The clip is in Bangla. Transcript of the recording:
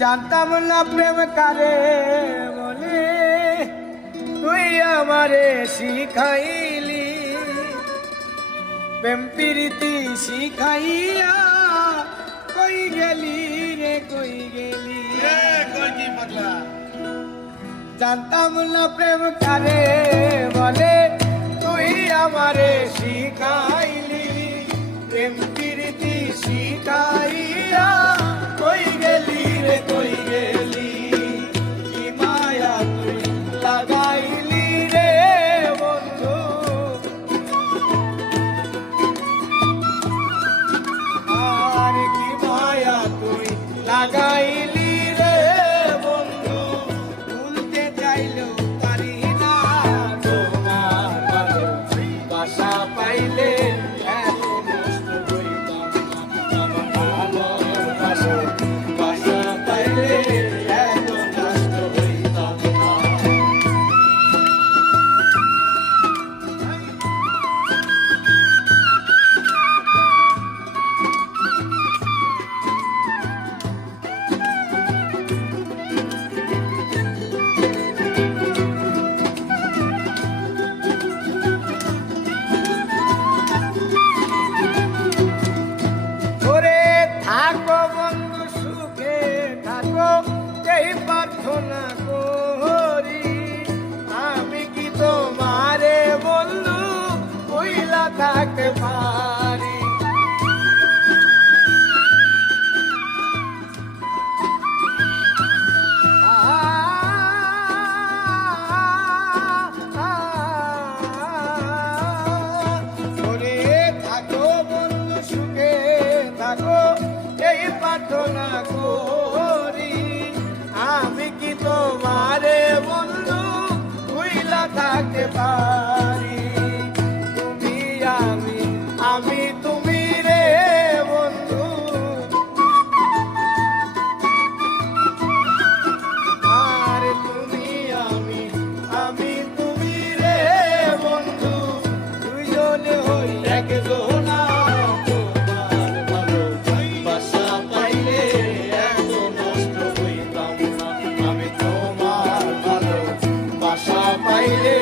জানতাম না প্রেম কারে বলে, তুই আমারে শিখাইলি। প্রেম প্রীতি শিখাইয়া কই গেলি রে কই গেলি। জানতাম না প্রেম কারে বলে, তুই আমারে শিখাইলি। প্রেম প্রীতি শিখাইয়া কই গেলি রে কই গেলি। কি মায়া তুই লাগাইলি রে বন্ধু, আর কি মায়া তুই লাগাইলি রে বন্ধু। ভুলতে চাইলেও পারি না তোমার ভালোবাসা পাইলে। থাকো বন্ধু সুখে থাকো, এই প্রার্থনা করি। আমি কি তোমারে বন্ধু ভুইলা থাকতে পারি। থাকো বন্ধু সুখে থাকো, এই প্রার্থনা করি। আমি কি তোমারে বন্ধু ভুইলা থাকতে পারি। তুমি আমি, আমি তুমি রে বন্ধু, আর তুমি আমি, আমি তুমি রে বন্ধু। দুইজনে হই একজনা, পাইলে